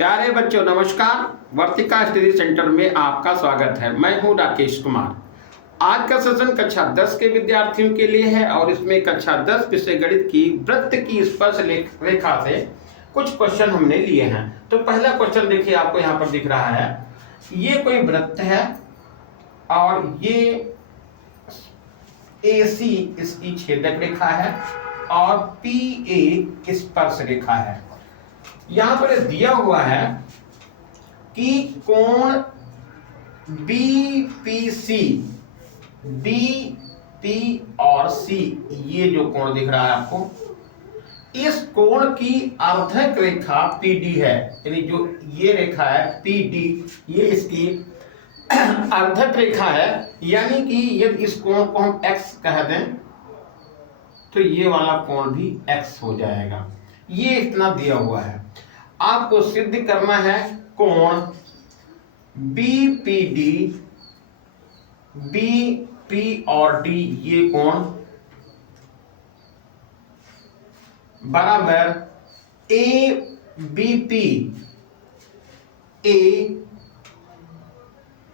प्यारे बच्चों नमस्कार। वर्तिका स्टडी सेंटर में आपका स्वागत है। मैं हूं राकेश कुमार। आज का सेशन कक्षा 10 के विद्यार्थियों के लिए है और इसमें कक्षा 10 विषय गणित की वृत्त की स्पर्श रेखा से कुछ क्वेश्चन हमने लिए हैं। तो पहला क्वेश्चन देखिए, आपको यहाँ पर दिख रहा है, ये कोई वृत्त है और ये AC इसकी छेदक रेखा है और PA स्पर्श रेखा है। यहां पर दिया हुआ है कि कोण BPC, DP और C, ये जो कोण दिख रहा है आपको, इस कोण की अर्धक रेखा PD है, यानी जो ये रेखा है PD, ये इसकी अर्धक रेखा है। यानी कि यदि इस कोण को हम X कह दें तो ये वाला कोण भी X हो जाएगा। ये इतना दिया हुआ है। आपको सिद्ध करना है कोण BPD, BP और D, ये कोण बराबर ABP,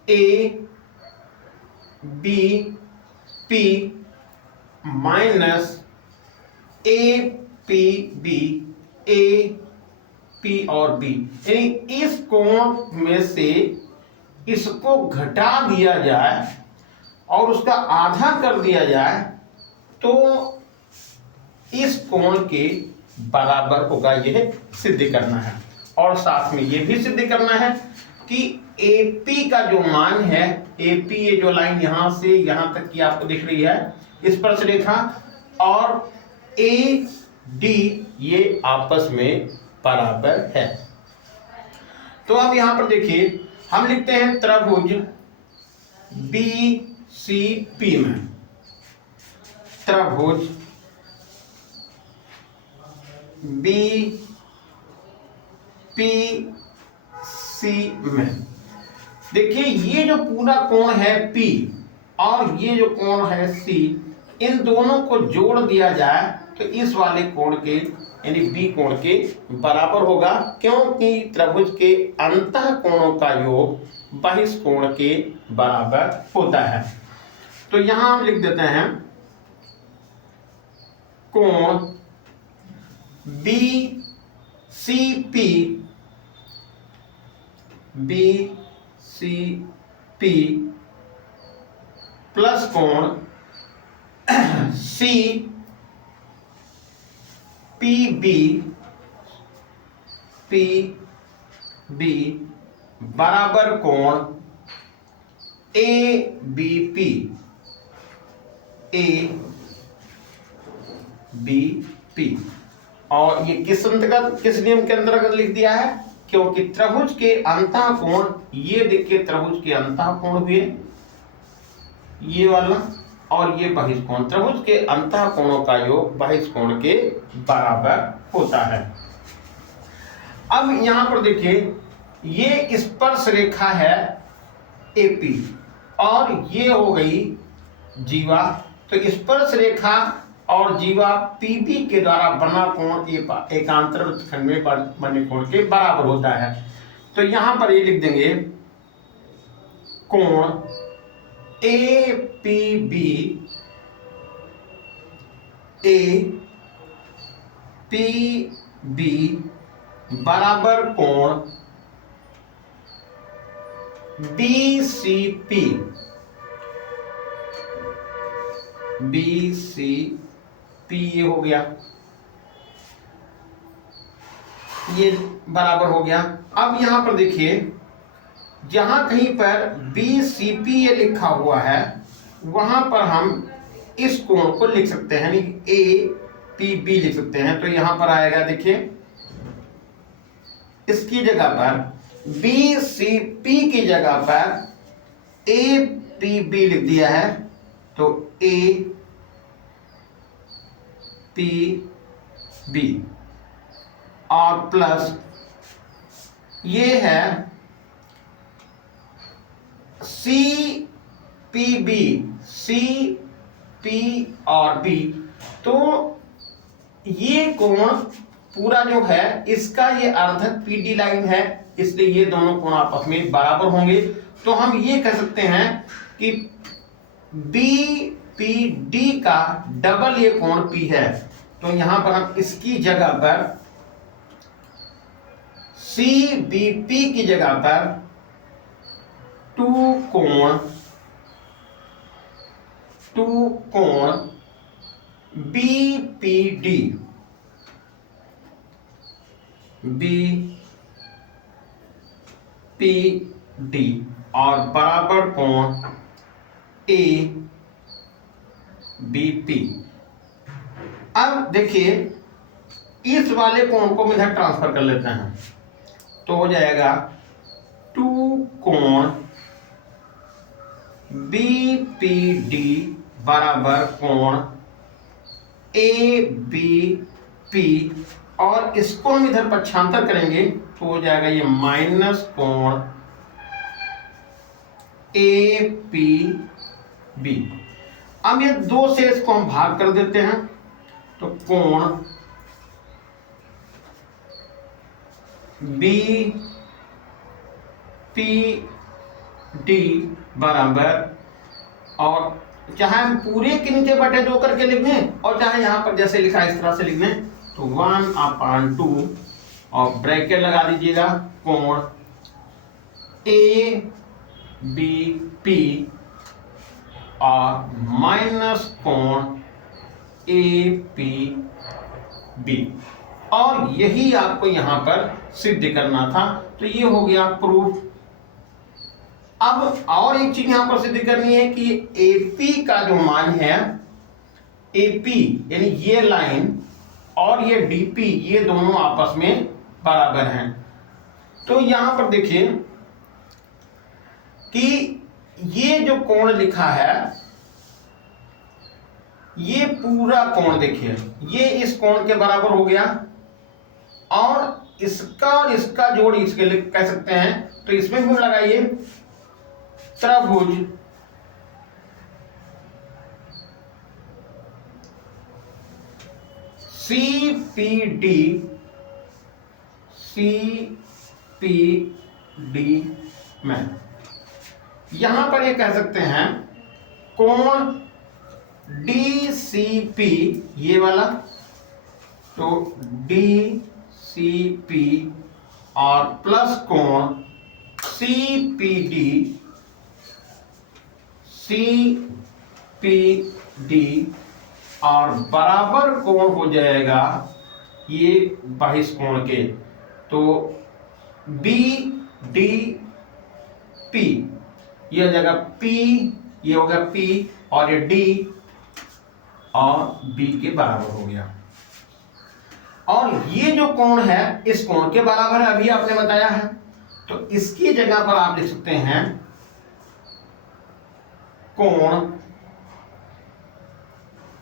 ABP minus APB, AP और B, यानी इस कोण में से इसको घटा दिया जाए और उसका आधा कर दिया जाए तो इस कोण के बराबर होगा। यह सिद्ध करना है और साथ में यह भी सिद्ध करना है कि AP का जो मान है, AP ये जो लाइन यहां से यहां तक की आपको दिख रही है स्पर्श रेखा, और AD ये आपस में बराबर है। तो अब यहां पर देखिए, हम लिखते हैं त्रिभुज BCP में, त्रिभुज BPC में देखिए, ये जो पूरा कोण है P और ये जो कोण है C, इन दोनों को जोड़ दिया जाए तो इस वाले कोण के यानी B कोण के बराबर होगा, क्योंकि त्रिभुज के अंतः कोणों का योग बहिष कोण के बराबर होता है। तो यहां हम लिख देते हैं कोण BCP प्लस कोण CPB बराबर कोण ABP, और ये किस अंतर्गत, किस नियम के अंतर्गत लिख दिया है, क्योंकि त्रिभुज के अंतः कोण, ये देखिए त्रिभुज के अंतः कोण हुए ये वाला, और ये बहिष कोण, त्रिभुज के अंतः कोणों का योग बहिष कोण के बराबर होता है। अब यहां पर देखिए, ये स्पर्श रेखा है AP और ये हो गई जीवा। तो स्पर्श रेखा और जीवा PB के द्वारा बना कोण एकांतर वृत्तखंड में बने कोण के बराबर होता है। तो यहां पर ये लिख देंगे कोण APB APB बराबर कोण BCP ये हो गया, ये बराबर हो गया। अब यहां पर देखिए, जहां कहीं पर BCP ये लिखा हुआ है वहां पर हम इस कोण को लिख सकते हैं, यानी APB लिख सकते हैं। तो यहां पर आएगा, देखिए इसकी जगह पर BCP की जगह पर APB लिख दिया है, तो APB और प्लस ये है CPB, CP और B। तो ये कोण पूरा जो है इसका ये अर्धक पीडी लाइन है, इसलिए ये दोनों कोण आपस में बराबर होंगे। तो हम ये कह सकते हैं कि BPD का डबल ये कोण P है। तो यहां पर हम इसकी जगह पर CBP की जगह पर 2 कोण BPD और बराबर कोण ABP। अब देखिए इस वाले कोण को इधर ट्रांसफर कर लेते हैं, तो हो जाएगा 2 कोण BPD बराबर कोण ABP, और इसको हम इधर पक्षांतर करेंगे तो हो जाएगा ये माइनस कोण APB। अब ये 2 से इसको हम भाग कर देते हैं, तो कोण BPD बराबर, और चाहे हम पूरे के नीचे बटे 2 करके लिख दें और चाहे यहां पर जैसे लिखा है इस तरह से लिख दें, तो 1/2 और ब्रैकेट लगा दीजिएगा कोण ABP और माइनस कोण APB, और यही आपको यहां पर सिद्ध करना था। तो ये हो गया प्रूफ। अब और एक चीज यहां पर सिद्ध करनी है कि AP का जो मान है, AP यानी ये लाइन और ये DP, ये दोनों आपस में बराबर हैं। तो यहां पर देखिए कि ये जो कोण लिखा है, ये पूरा कोण देखिए ये इस कोण के बराबर हो गया, और इसका और इसका जोड़ इसके लिए कह सकते हैं। तो इसमें भी लगाइए त्रिभुज CPD में यहां पर ये कह सकते हैं कोण DCP, ये वाला, तो DCP और प्लस कोण CPD और बराबर कोण हो जाएगा ये बहिष्कोण के, तो BDP, ये हो जाएगा P, ये हो गया P और ये D और B के बराबर हो गया। और ये जो कोण है इस कोण के बराबर है, अभी आपने बताया है। तो इसकी जगह पर आप लिख सकते हैं कोण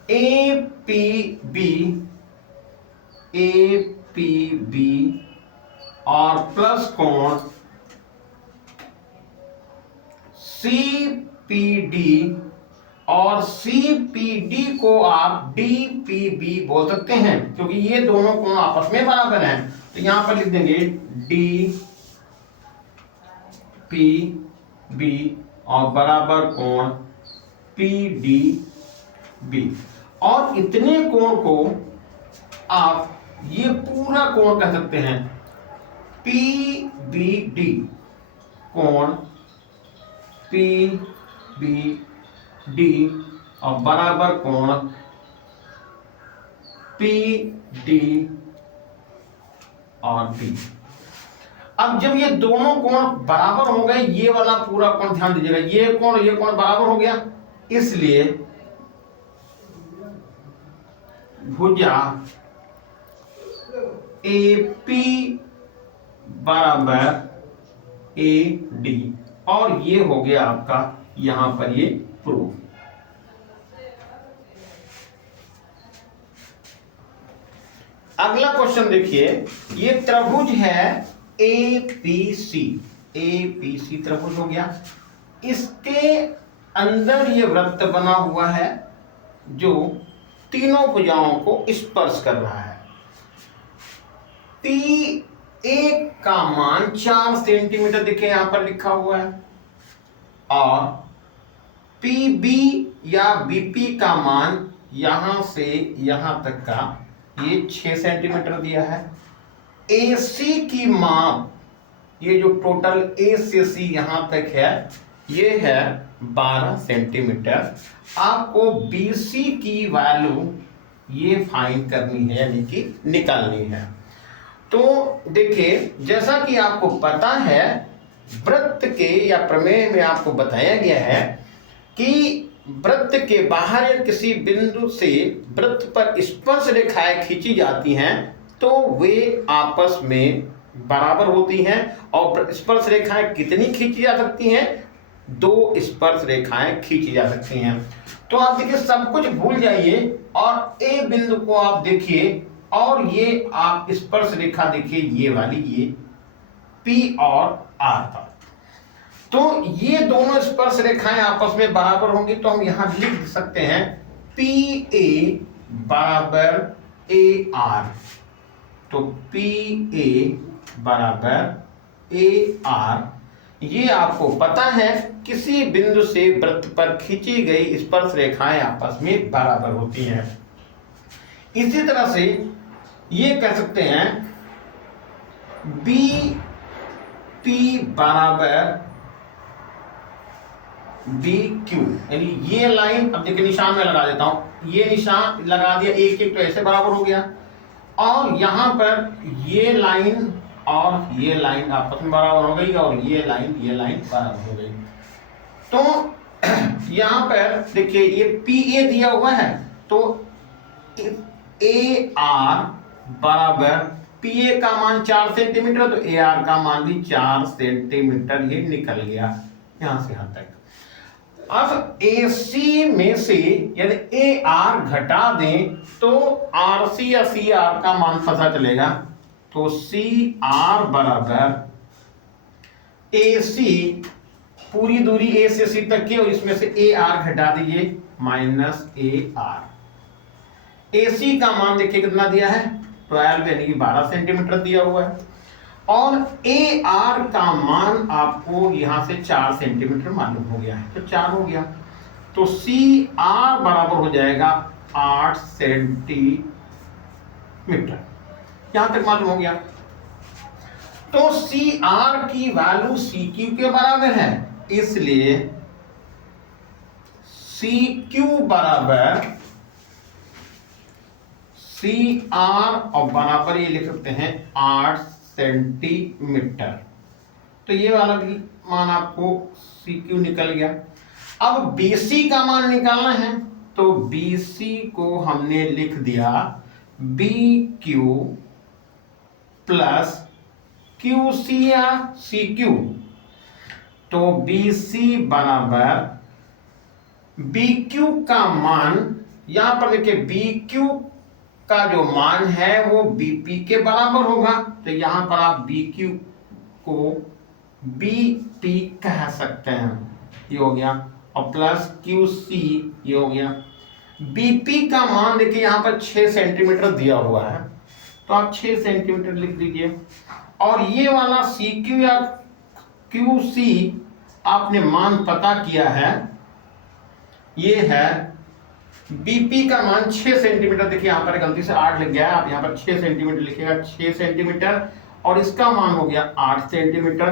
APB और प्लस कोण CPD, और CPD को आप DPB बोल सकते हैं क्योंकि ये दोनों कोण आपस में बराबर हैं। तो यहां पर लिख देंगे DPB और बराबर कोण PDB, और इतने कोण को आप ये पूरा कोण कह सकते हैं PBD, कोण PBD और बराबर कोण PD और B। अब जब ये दोनों कोण बराबर हो गए, ये वाला पूरा कोण ध्यान दीजिएगा, ये कोण बराबर हो गया, इसलिए भुजा AP बराबर AD, और ये हो गया आपका यहां पर ये प्रूफ। अगला क्वेश्चन देखिए, ये त्रिभुज है APC त्रिभुज हो गया। इसके अंदर ये वृत्त बना हुआ है जो तीनों भुजाओं को स्पर्श कर रहा है। पी ए का मान 4 सेंटीमीटर देखिए यहां पर लिखा हुआ है, और पी बी या बीपी का मान यहां से यहां तक का ये 6 सेंटीमीटर दिया है। ए सी की माप, ये जो टोटल ए से सी यहां तक है ये है 12 सेंटीमीटर। आपको बी सी की वैल्यू ये फाइंड करनी है, यानी कि निकालनी है। तो देखिए, जैसा कि आपको पता है वृत्त के या प्रमेय में आपको बताया गया है कि वृत्त के बाहर या किसी बिंदु से वृत्त पर स्पर्श रेखाएं खींची जाती हैं तो वे आपस में बराबर होती हैं। और स्पर्श रेखाएं कितनी खींची जा सकती हैं? 2 स्पर्श रेखाएं खींची जा सकती हैं। तो आप देखिए, सब कुछ भूल जाइए और ए बिंदु को आप देखिए, और ये आप स्पर्श रेखा देखिए, ये वाली, ये पी और आर था। तो ये दोनों स्पर्श रेखाएं आपस में बराबर होंगी, तो हम यहां लिख सकते हैं पी ए बराबर ए आर। तो पी ए बराबर ए आर, ये आपको पता है किसी बिंदु से वृत्त पर खींची गई स्पर्श रेखाएं आपस में बराबर होती हैं। इसी तरह से ये कह सकते हैं बी पी बराबर बी क्यू, यानी ये लाइन, अब देखिए निशान में लगा देता हूं, ये निशान लगा दिया, एक एक तो ऐसे बराबर हो गया, और यहां पर ये लाइन और ये लाइन आपस में बराबर हो गई, और ये लाइन बराबर हो गई। तो यहां पर देखिए ये पी ए दिया हुआ है, तो ए आर बराबर पी ए का मान 4 सेंटीमीटर, तो ए आर का मान भी 4 सेंटीमीटर ये निकल गया यहां से यहां तक। अब ए सी में से यदि ए आर घटा दें तो आर सी या सी आर का मान पता चलेगा। तो सी आर बराबर ए सी, पूरी दूरी ए से सी तक की, और इसमें से ए आर घटा दीजिए माइनस ए आर। ए सी का मान देखिए कितना दिया है, 12 यानी कि 12 सेंटीमीटर दिया हुआ है, और ए आर का मान आपको यहां से 4 सेंटीमीटर मालूम हो गया है, तो 4 हो गया। तो सी आर बराबर हो जाएगा 8 सेंटीमीटर, यहां तक मालूम हो गया। तो सी आर की वैल्यू सी क्यू के बराबर है, इसलिए सी क्यू बराबर सी आर, और बराबर ये लिख सकते हैं 8 सेंटीमीटर। तो ये वाला भी मान आपको सी क्यू निकल गया। अब बीसी का मान निकालना है, तो बीसी को हमने लिख दिया B Q plus Q C या सी क्यू। तो बी सी बराबर बी क्यू का मान, यहां पर देखिए बी क्यू का जो मान है वो बीपी के बराबर होगा, तो यहां पर आप बी क्यू को बीपी कह सकते हैं, ये हो गया, और प्लस क्यू सी ये हो गया। बीपी का मान देखिए यहां पर 6 सेंटीमीटर दिया हुआ है, तो आप 6 सेंटीमीटर लिख दीजिए, और ये वाला सी क्यू या क्यू सी आपने मान पता किया है, ये है बीपी का मान 6 सेंटीमीटर। देखिए यहां पर गलती से 8 लिख गया है, आप यहां पर 6 सेंटीमीटर लिखिएगा, 6 सेंटीमीटर, और इसका मान हो गया 8 सेंटीमीटर।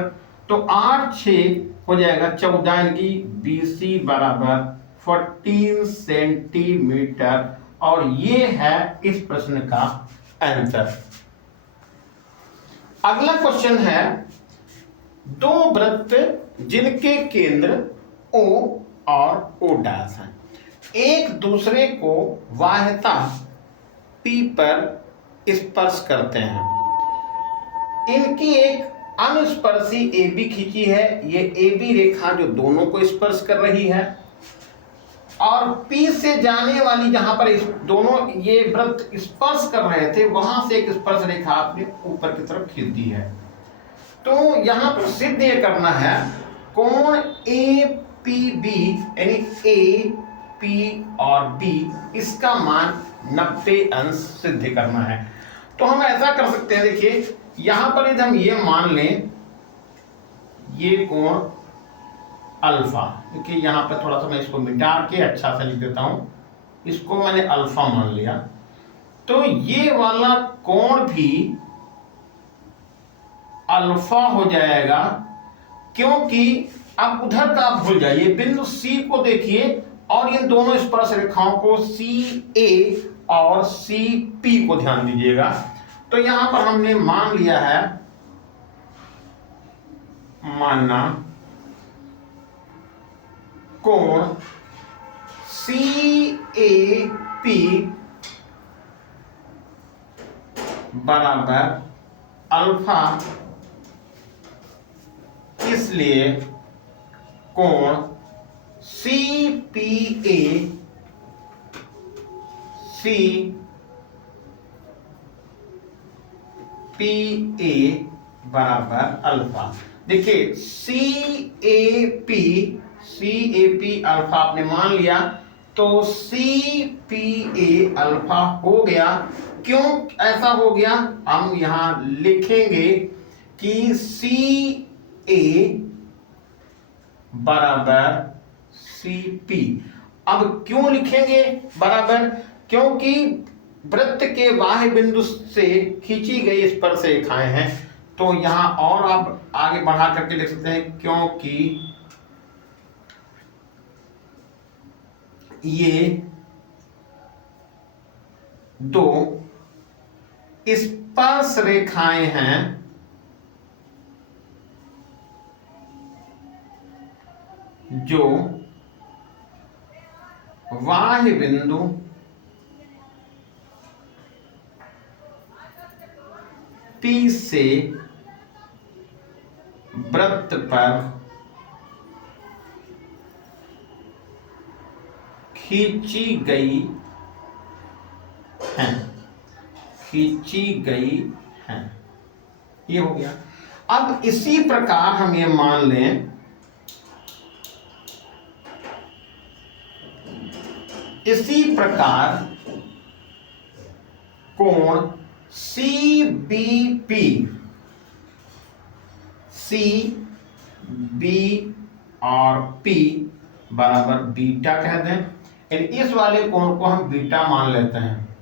तो 8 6 हो जाएगा 14, यानी कि बीसी बराबर 14 सेंटीमीटर, और ये है इस प्रश्न का आंसर। अगला क्वेश्चन है, 2 वृत्त जिनके केंद्र O और O डैश हैं, एक दूसरे को बाह्यता P पर स्पर्श करते हैं। इनकी एक अनुस्पर्शी AB खींची है, ये AB रेखा जो दोनों को स्पर्श कर रही है, और P से जाने वाली जहां पर दोनों ये वृत्त स्पर्श कर रहे थे वहां से एक स्पर्श रेखा आपने ऊपर की तरफ खींच दी है। तो यहां पर सिद्ध ये करना है कोण APB, यानी AP और B, इसका मान 90 अंश सिद्ध करना है। तो हम ऐसा कर सकते हैं, देखिए यहां पर यदि हम ये मान लें ये कोण अल्फा, देखिए यहां पर थोड़ा सा मैं इसको मिटा के अच्छा सा लिख देता हूं, इसको मैंने अल्फा मान लिया, तो ये वाला कोण भी अल्फा हो जाएगा, क्योंकि अब उधर का आप भूल जाइए, बिंदु सी को देखिए और इन दोनों स्पर्श रेखाओं को सी ए और सी पी को ध्यान दीजिएगा। तो यहां पर हमने मान लिया है, मानना कोण सी ए पी बराबर अल्फा, इसलिए कोण C P A C P A बराबर अल्फा। देखिए सी ए पी अल्फा आपने मान लिया, तो सी पी ए अल्फा हो गया। क्यों ऐसा हो गया, हम यहां लिखेंगे कि सी ए बराबर सी पी। अब क्यों लिखेंगे बराबर, क्योंकि वृत्त के बाह्य बिंदु से खींची गई स्पर्श रेखाएं हैं, तो यहां और आप आगे बढ़ा करके लिख सकते हैं, क्योंकि ये दो स्पर्श रेखाएं हैं जो बाह्य बिंदु पी से वृत्त पर खींची गई हैं, ये हो गया। अब इसी प्रकार हम ये मान लें, इसी प्रकार कोण सी बी और पी बराबर बीटा कह दें, इस वाले कोण को हम बीटा मान लेते हैं,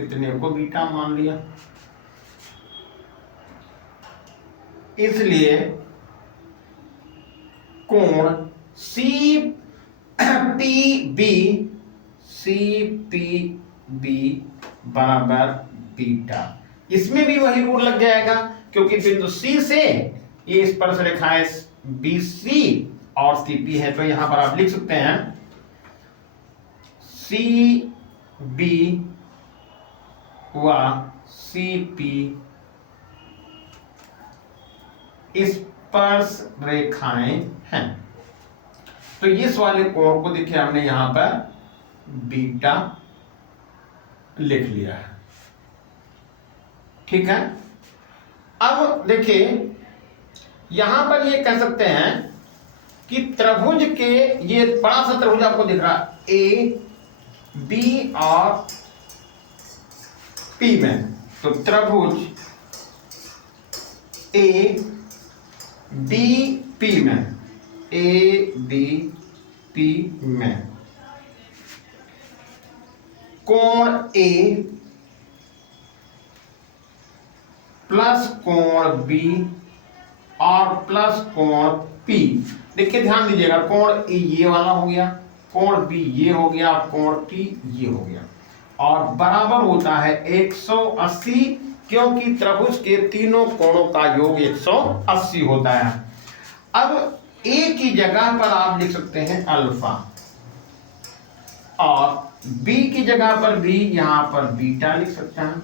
इतने को बीटा मान लिया, इसलिए कोण सी पी बी बराबर बीटा। इसमें भी वही रूल लग जाएगा, क्योंकि बिंदु सी से ये स्पर्श रेखाएं बी सी और सी पी है, तो यहां पर आप लिख सकते हैं सी बी व सी पी स्पर्श रेखाएं हैं। तो इस वाले कोण को देखिए हमने यहां पर बीटा लिख लिया है, ठीक है। अब देखिए यहां पर ये कह सकते हैं कि त्रिभुज के, ये बड़ा सा त्रिभुज आपको दिख रहा है ए बी और पी में, तो त्रिभुज ए बी पी में, ए बी पी में कोण ए प्लस कोण बी और प्लस कोण पी। देखिए ध्यान दीजिएगा, कोण ए ये वाला हो गया, कोण बी ये हो गया, कोण पी ये हो गया, और बराबर होता है 180, क्योंकि त्रिभुज के तीनों कोणों का योग 180 होता है। अब ए की जगह पर आप लिख सकते हैं अल्फा, और बी की जगह पर भी यहां पर बीटा लिख सकते हैं,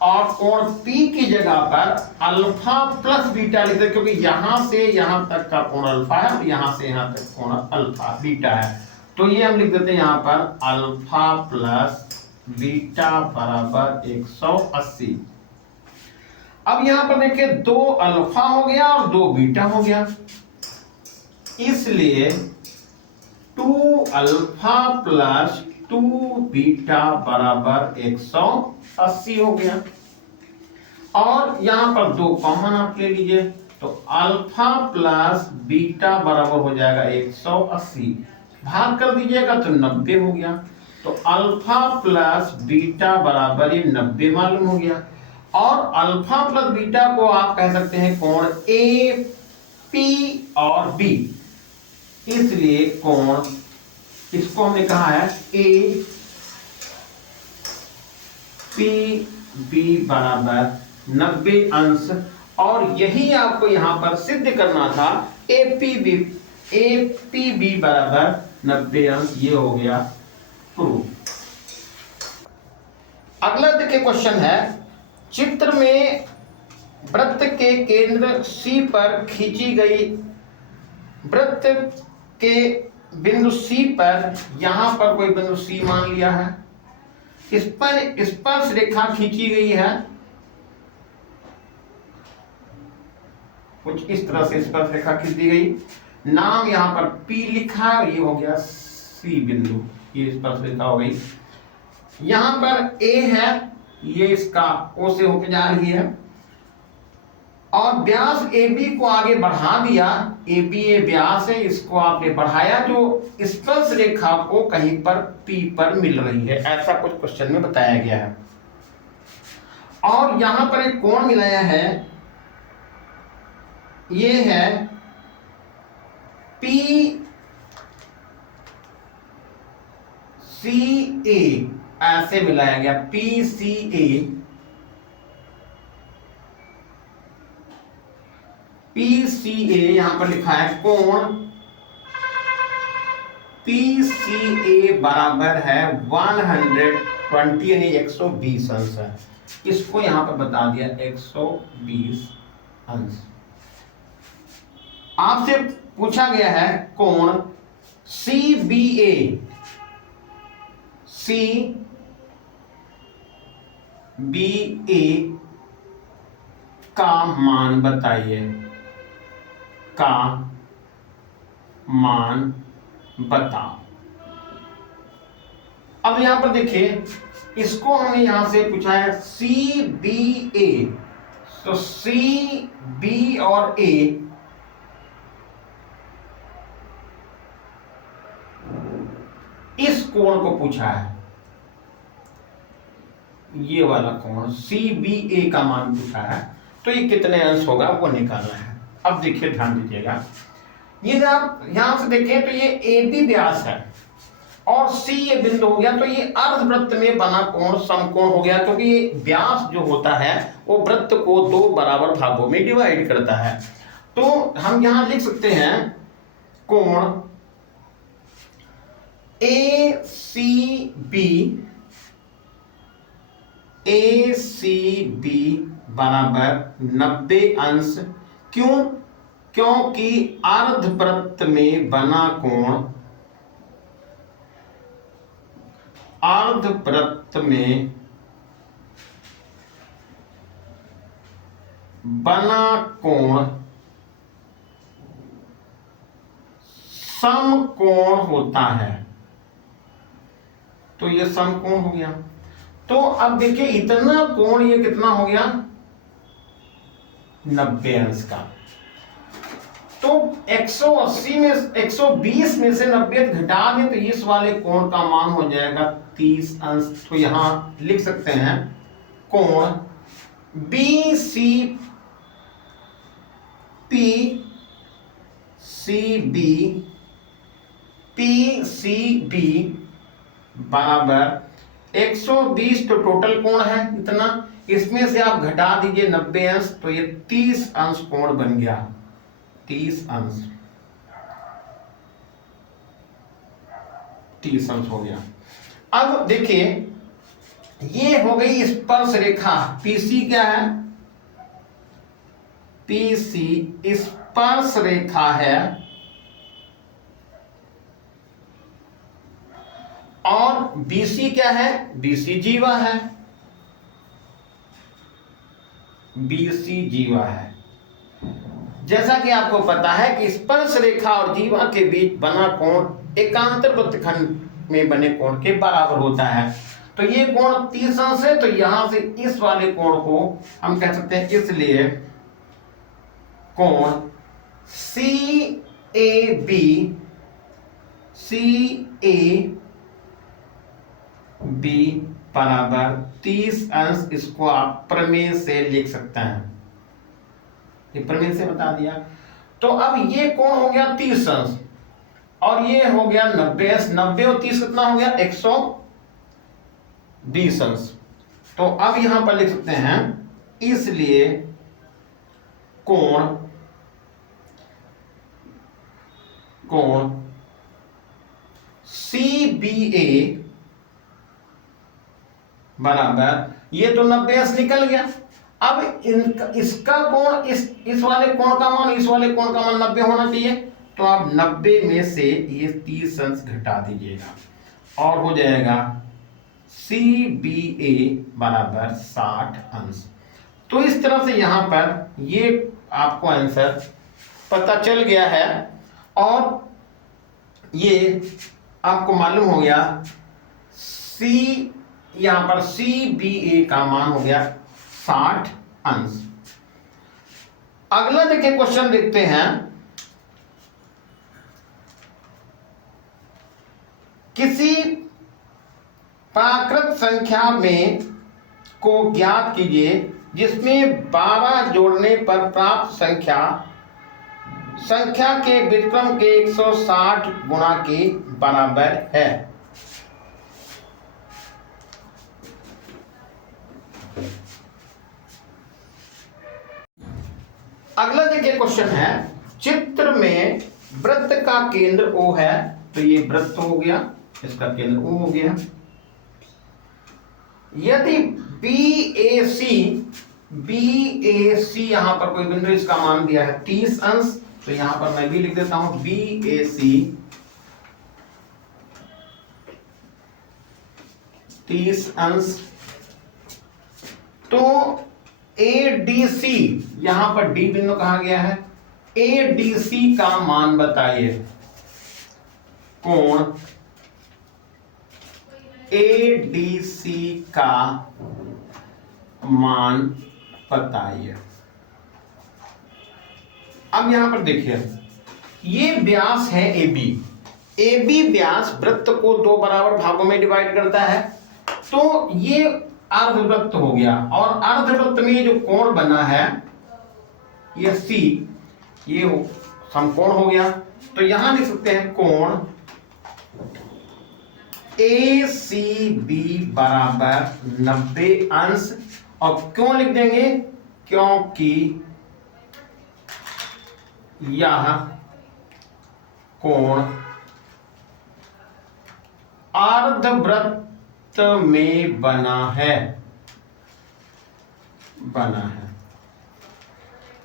और कोण पी की जगह पर अल्फा प्लस बीटा लिखते हैं, क्योंकि यहां से यहां तक का कोण अल्फा है और यहां से यहां तक कोण अल्फा बीटा है, तो ये हम लिख देते हैं यहां पर अल्फा प्लस बीटा बराबर 180। अब यहां पर देखिए 2 अल्फा हो गया और 2 बीटा हो गया, इसलिए 2 अल्फा प्लस 2 बीटा बराबर 180 हो गया। और यहां पर 2 कॉमन आप ले लीजिए, तो अल्फा प्लस बीटा बराबर हो जाएगा 180, भाग कर दीजिएगा तो 90 हो गया। तो अल्फा प्लस बीटा बराबर ये 90 मालूम हो गया। और अल्फा प्लस बीटा को आप कह सकते हैं कोण ए पी और बी, इसलिए कोण इसको हमने कहा है ए पी बी बराबर 90 अंश। और यही आपको यहां पर सिद्ध करना था, ए पी बी बराबर 90 अंश। ये हो गया प्रूफ। अगला देखिए क्वेश्चन है, चित्र में वृत्त के केंद्र सी पर खींची गई, वृत्त के बिंदु सी पर यहां पर कोई बिंदु सी मान लिया है, इस पर स्पर्श रेखा खींची गई है, कुछ इस तरह से स्पर्श रेखा खींच दी गई, नाम यहां पर P लिखा है और ये हो गया C बिंदु, ये स्पर्श रेखा हो गई। यहां पर A है, ये इसका O से होकर जा रही है, और व्यास AB को आगे बढ़ा दिया, AB ये व्यास है, इसको आपने बढ़ाया, जो स्पर्श रेखा को कहीं पर P पर मिल रही है, ऐसा कुछ क्वेश्चन में बताया गया है। और यहां पर एक कोण मिलाया है, ये है PCA, ऐसे मिलाया गया PCA यहां पर लिखा है कोण PCA बराबर है 120 यानी 120 अंश है, इसको यहां पर बता दिया 120 अंश। आपसे पूछा गया है कोण CBA का मान बताइए, का मान बताओ। अब यहां पर देखिए, इसको हमने यहां से पूछा है CBA, तो CB और A इस कोण को पूछा है, ये वाला कोण CBA का मान पूछा है, तो ये कितने अंश होगा वो निकालना है। अब देखिए ध्यान दीजिएगा, ये जब आप यहां से देखें तो ये AB व्यास है और C ये बिंदु हो गया, तो ये अर्धवृत्त में बना कोण समकोण हो गया, क्योंकि ये व्यास जो होता है वो वृत्त को 2 बराबर भागों में डिवाइड करता है। तो हम यहां लिख सकते हैं कोण ACB बराबर 90 अंश। क्यों? क्योंकि अर्धवृत्त में बना कोण, अर्धवृत्त में बना कोण समकोण होता है, तो ये समकोण हो गया। तो अब देखिए इतना कोण ये कितना हो गया, 90 अंश का। तो 180 में 120 में से 90 घटा दें तो इस वाले कोण का मान हो जाएगा 30 अंश। तो यहां लिख सकते हैं कोण PCB बराबर 120, तो टोटल कोण है इतना, इसमें से आप घटा दीजिए 90 अंश, तो ये 30 अंश कोण बन गया, 30 अंश, 30 अंश हो गया। अब देखिए ये हो गई स्पर्श रेखा, PC क्या है, PC स्पर्श रेखा है, और BC क्या है, BC जीवा है, BC जीवा है। जैसा कि आपको पता है कि स्पर्श रेखा और जीवा के बीच बना कोण एकांतर वृत्तखंड में बने कोण के बराबर होता है। तो ये कोण 30 अंश है, तो यहां से इस वाले कोण को हम कह सकते हैं, इसलिए कोण CAB बराबर 30 अंश, इसको आप प्रमेय से लिख सकते हैं, ये प्रमेय से बता दिया। तो अब ये कोण हो गया 30 अंश और ये हो गया 90 अंश। 90 और 30 कितना हो गया? 120 अंश। तो अब यहां पर लिख सकते हैं, इसलिए कोण CBA बराबर, ये तो 90 अंश निकल गया। अब इसका कोण इस वाले कोण का मान, इस वाले कोण का मान 90 होना चाहिए। तो आप 90 में से ये 30 अंश घटा दीजिएगा और हो जाएगा CBA बराबर 60 अंश। तो इस तरह से यहां पर ये आपको आंसर पता चल गया है और ये आपको मालूम हो गया यहां पर CBA का मान हो गया 60 अंश। अगला देखिए क्वेश्चन देखते हैं, किसी प्राकृत संख्या में को ज्ञात कीजिए जिसमें 12 जोड़ने पर प्राप्त संख्या के व्युत्क्रम के 160 गुणा के बराबर है। अगला देखिए क्वेश्चन है, चित्र में वृत्त का केंद्र O है, तो ये वृत्त हो गया, इसका केंद्र O हो गया। यदि BAC यहां पर कोई बिंदु, इसका मान दिया है 30 अंश, तो यहां पर मैं भी लिख देता हूं BAC 30 अंश। तो ADC, यहां पर D बिंदु कहा गया है, ADC का मान बताइए, कोण ADC का मान बताइए। अब यहां पर देखिए, ये व्यास है AB व्यास वृत्त को 2 बराबर भागों में डिवाइड करता है। तो ये अर्धवृत्त हो गया और अर्धवृत्त में जो कोण बना है ये C, ये समकोण हो गया। तो यहां लिख सकते हैं कोण ACB बराबर 90 अंश। और क्यों लिख देंगे? क्योंकि यह कोण अर्धवृत्त में बना है।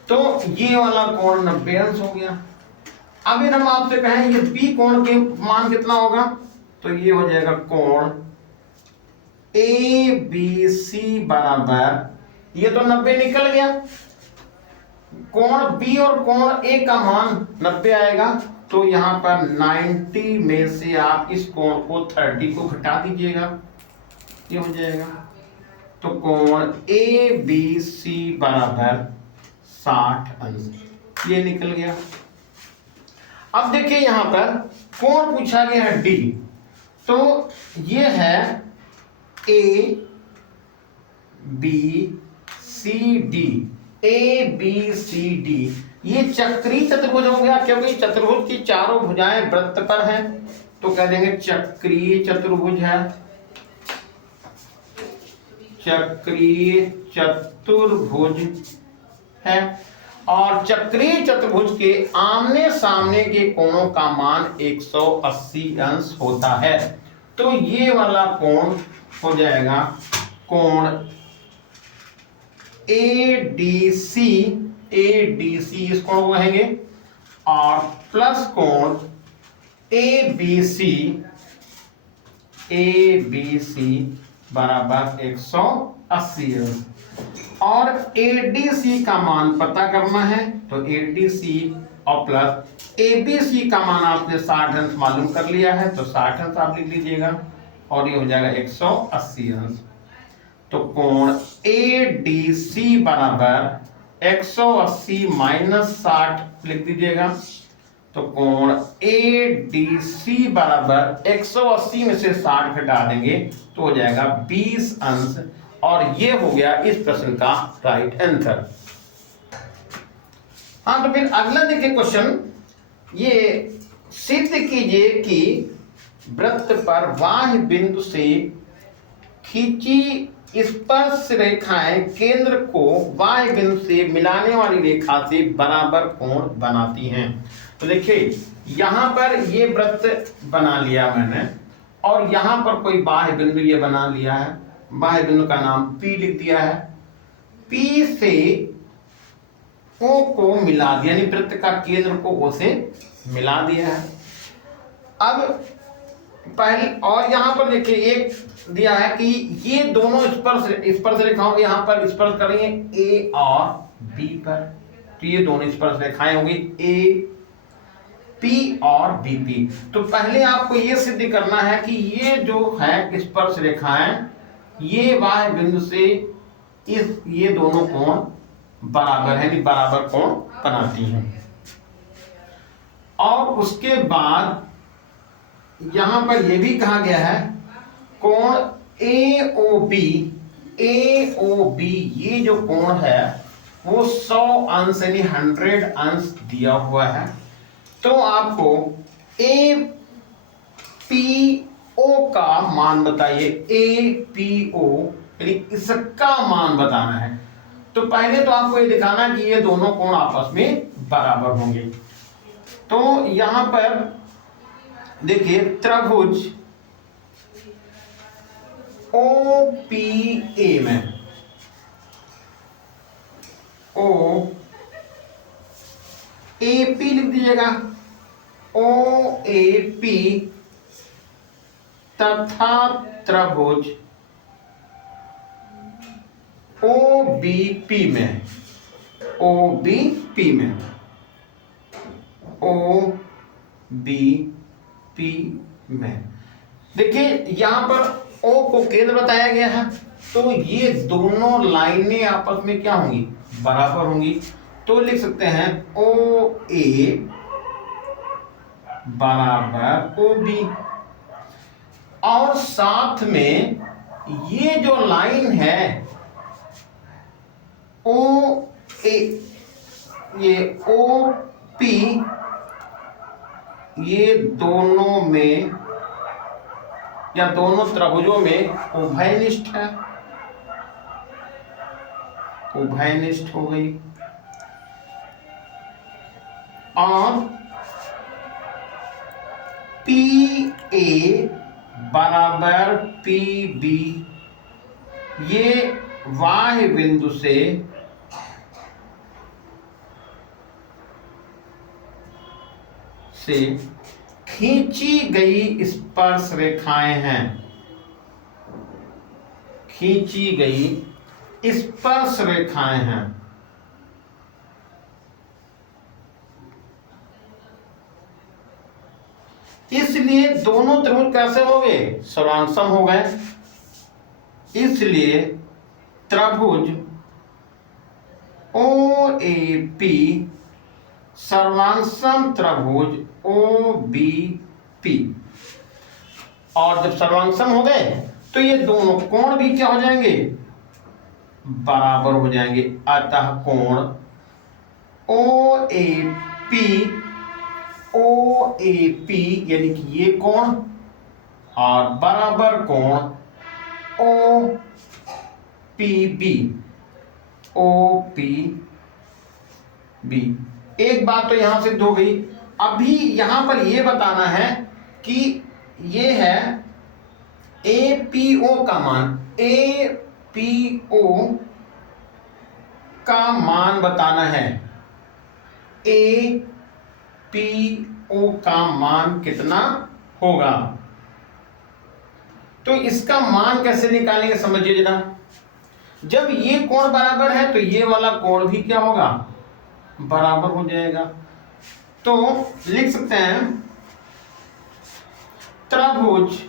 तो ये वाला कोण 90 अंश हो गया। अब यदि हम आपसे कहें ये B कोण के मान कितना होगा, तो ये हो जाएगा कोण ABC बराबर, ये तो 90 निकल गया, कोण B और कोण A का मान 90 आएगा। तो यहां पर 90 में से आप इस कोण को 30 को घटा दीजिएगा, ये हो जाएगा। तो कोण ABC बराबर 60 अंश, ये निकल गया। अब देखिए यहां पर कोण पूछा गया है D, तो ये है ABCD, ये चक्रीय चतुर्भुज हो गया, क्योंकि चतुर्भुज की चारों भुजाएं वृत्त पर हैं, तो कह देंगे चक्रीय चतुर्भुज है। चक्रीय चतुर्भुज है और चक्रीय चतुर्भुज के आमने सामने के कोणों का मान 180 अंश होता है। तो ये वाला कोण हो जाएगा कोण ADC इस कोण को कहेंगे, और प्लस कोण ABC बराबर 180 अंश। और ADC का मान पता करना है, तो ADC और प्लस ABC का मान आपने 60 अंश मालूम कर लिया है, तो 60 अंश आप लिख लीजिएगा और ये हो जाएगा 180 अंश। तो कोण ADC बराबर 180 माइनस 60 लिख दीजिएगा। तो कोण ADC बराबर 180 में से 60 घटा देंगे तो हो जाएगा 20 अंश, और ये हो गया इस प्रश्न का राइट आंसर। हाँ, तो फिर अगला देखिए क्वेश्चन, ये सिद्ध कीजिए कि वृत्त पर बाह्य बिंदु से खींची स्पर्श रेखाएं केंद्र को बाह्य बिंदु से मिलाने वाली रेखा से बराबर कोण बनाती हैं। तो देखिए यहां पर ये वृत्त बना लिया मैंने, और यहां पर कोई बाह्य बिंदु ये बना लिया है, बाह्य बिंदु का नाम P लिख दिया है। P से O को मिला दिया, यानी वृत्त का केंद्र को O से मिला दिया है। अब पहले और यहां पर देखिए एक दिया है कि ये दोनों स्पर्श रेखाओं यहां पर स्पर्श करेंगे A और B पर, तो ये दोनों स्पर्श रेखाएं होंगी AP और BP। तो पहले आपको ये सिद्ध करना है कि ये जो है स्पर्श रेखाएं ये बाह्य बिंदु से ये दोनों कोण बराबर है, बराबर कोण बनाती हैं। और उसके बाद यहां पर यह भी कहा गया है कोण AOB ये जो कोण है वो 100 अंश यानी 100 अंश दिया हुआ है। तो आपको APO का मान बताइए, APO यानी इसका मान बताना है। तो पहले तो आपको ये दिखाना कि ये दोनों कोण आपस में बराबर होंगे। तो यहां पर देखिए त्रिभुज OPA में OAP लिख दीजिएगा, OAP तथा त्रिभुज OBP में OBP में देखिए यहां पर O को केंद्र बताया गया है, तो ये दोनों लाइनें आपस में क्या होंगी, बराबर होंगी। तो लिख सकते हैं OA बराबर OB, और साथ में ये जो लाइन है OA ये OP ये दोनों में या दोनों त्रिभुजों में उभयनिष्ठ है, उभयनिष्ठ हो गई। और PA बराबर PB ये बाह्य बिंदु से खींची गई स्पर्श रेखाएं हैं, खींची गई स्पर्श रेखाएं हैं। इसलिए दोनों त्रिभुज कैसे हो गए, सर्वांगसम हो गए। इसलिए त्रिभुज OAP सर्वांगसम त्रिभुज OBP, और जब सर्वांगसम हो गए तो ये दोनों कोण भी क्या हो जाएंगे, बराबर हो जाएंगे। अतः कोण OAP यानी कि ये कोण और बराबर कोण OPB एक बात तो यहां सिद्ध हो गई। अभी यहां पर यह बताना है कि ये है APO का मान, APO का मान बताना है। APO का मान कितना होगा, तो इसका मान कैसे निकालेंगे समझिए जरा। जब ये कोण बराबर है तो ये वाला कोण भी क्या होगा, बराबर हो जाएगा। तो लिख सकते हैं त्रिभुज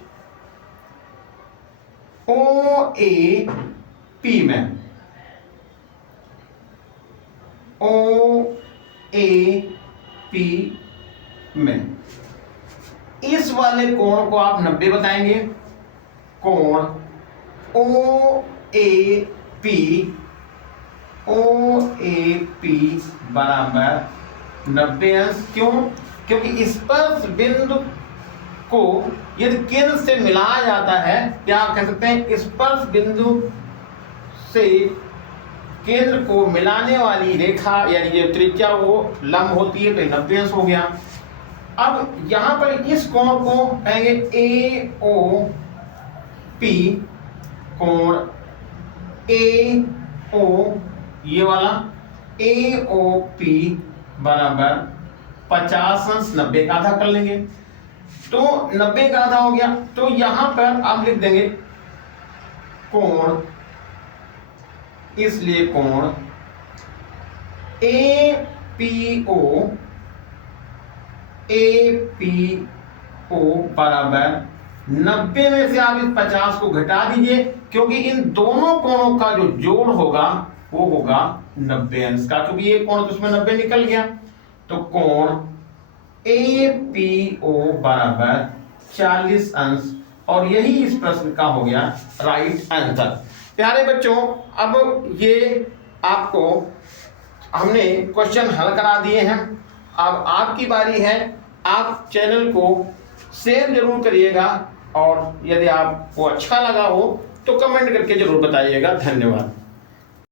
OAP में OAP में इस वाले कोण को आप 90 बताएंगे। कोण OAP बराबर 90 अंश। क्यों? क्योंकि स्पर्श बिंदु को यदि केंद्र से मिलाया जाता है, क्या आप कह सकते हैं स्पर्श बिंदु से केंद्र को मिलाने वाली रेखा यानी जो त्रिज्या वो लंब होती है, तो 90 अंश हो गया। अब यहां पर इस कोण को कहेंगे AOP, कोण AO ये वाला AOP बराबर 50 अंश। 90 का आधा कर लेंगे तो 90 का आधा हो गया। तो यहां पर आप लिख देंगे कोण, इसलिए कोण APO बराबर 90 में से आप इस 50 को घटा दीजिए, क्योंकि इन दोनों कोणों का जो जोड़ होगा वो होगा 90 अंश का, क्योंकि ये कोण तो उसमें 90 निकल गया। तो कोण APO बराबर 40 अंश, और यही इस प्रश्न का हो गया राइट आंसर। प्यारे बच्चों, अब ये आपको हमने क्वेश्चन हल करा दिए हैं। अब आपकी बारी है, आप चैनल को शेयर जरूर करिएगा, और यदि आपको अच्छा लगा हो तो कमेंट करके जरूर बताइएगा। धन्यवाद।